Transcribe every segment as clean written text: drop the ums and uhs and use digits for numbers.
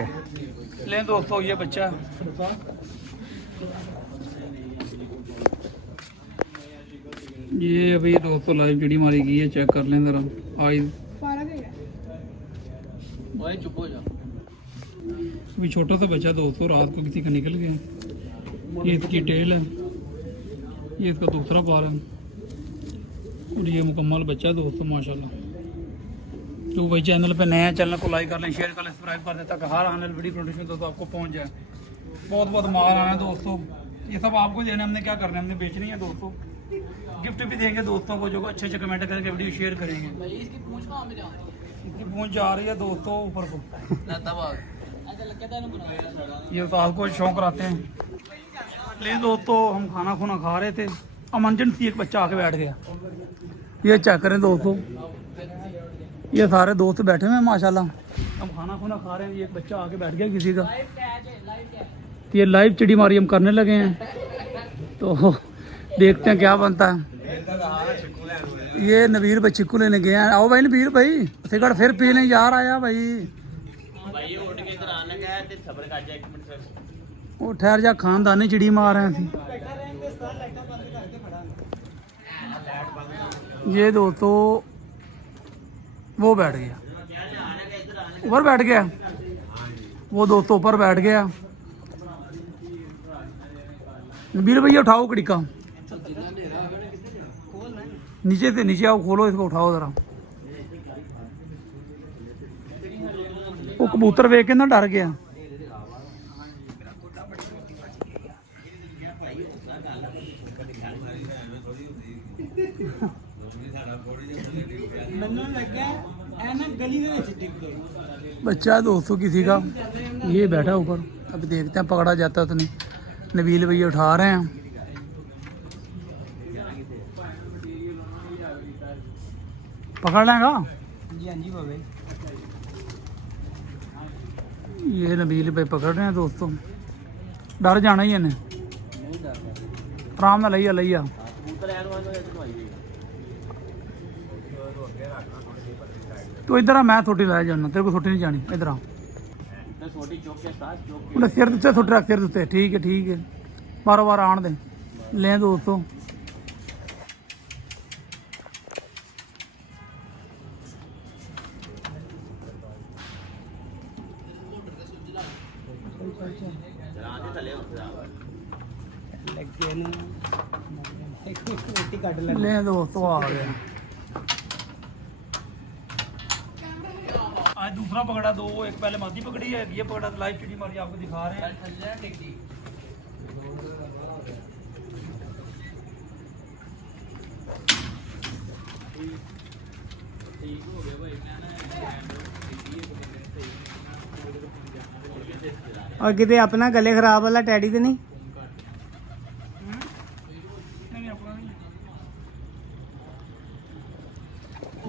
है। ले दोस्तों ये बच्चा ये अभी दोस्तों लाइव चिड़ी मारी गई है, चेक कर लें जरा। आज चुप हो जा। अभी छोटा सा बच्चा दोस्तों रात को किसी का निकल गया। ये इसकी टेल है, ये इसका दूसरा पार है और ये मुकम्मल बच्चा है दोस्तों माशाल्लाह। तो भाई चैनल पे नया चैनल को लाइक कर लें, शेयर कर लें, सब्सक्राइब कर दें ताकि हर आने वाली वीडियो नोटिफिकेशन दोस्तों आपको पहुंच जाए। बहुत बहुत माल आना है दोस्तों, ये सब आपको देना, हमने क्या करना है, हमने बेचनी है दोस्तों। गिफ्ट भी देंगे दोस्तों को जो अच्छे अच्छे कमेंट करके वीडियो शेयर करेंगे। इसकी पूंछ जा रही है दोस्तों ऊपर को। ये तो आपको शौक रहते हैं। ले दोस्तों हम खाना खुना खा रहे थे, इमरजेंसी एक बच्चा आके बैठ गया। ये चेक करें दोस्तों, ये सारे दोस्त बैठे हुए हैं माशाल्लाह। हम खाना खुना खा रहे हैं, ये एक बच्चा आके बैठ गया किसी का। ये लाइव चिड़ी मारी हम करने लगे हैं, तो देखते हैं क्या बनता है। ये नबीर भाई चिक्कू लेने गए हैं। आओ भाई नबीर भाई, सिगरेट फिर पी लें यार। आया भाई वो ठहर जा, खानदानी चिड़ी मार रहे हैं। ये दोस्तों वो बैठ गया, ऊपर बैठ गया वो दोस्तों, ऊपर बैठ गया। नबीर भैया उठाओ कड़िका, नीचे से नीचे आओ, खोलो इसको, उठाओ जरा। वो कबूतर वेख के ना डर गया। बच्चा दोस्तों किसी का, ये बैठा ऊपर। अब देखते हैं पकड़ा जाता तो नहीं। नबील भैया उठा रहे हैं। पकड़ लेगा ये नबील भाई, पकड़ रहे हैं दोस्तों। डर जाना ही इन्हें, आराम नाल लइया लइया। तो इधर आ, मैं थोड़ी लै जाना, तेरे को थोड़ी नहीं जानी। इधर आ, सिर उत्ते थोड़ी रख, सिर उत्ते। ठीक है बारो बार आन दे। ले दोस्तों ले दोस्तों आ गया। आज दूसरा पकड़ा, दो एक पहले मादी पकड़ी है, ये पकड़ा लाइव चिड़ी मारी आपको दिखा रहे हैं। और कितने अपना गले खराब वाला टैडी तो नहीं?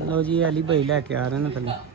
लो जी अली भाई लैके आ रहे हैं ना थले।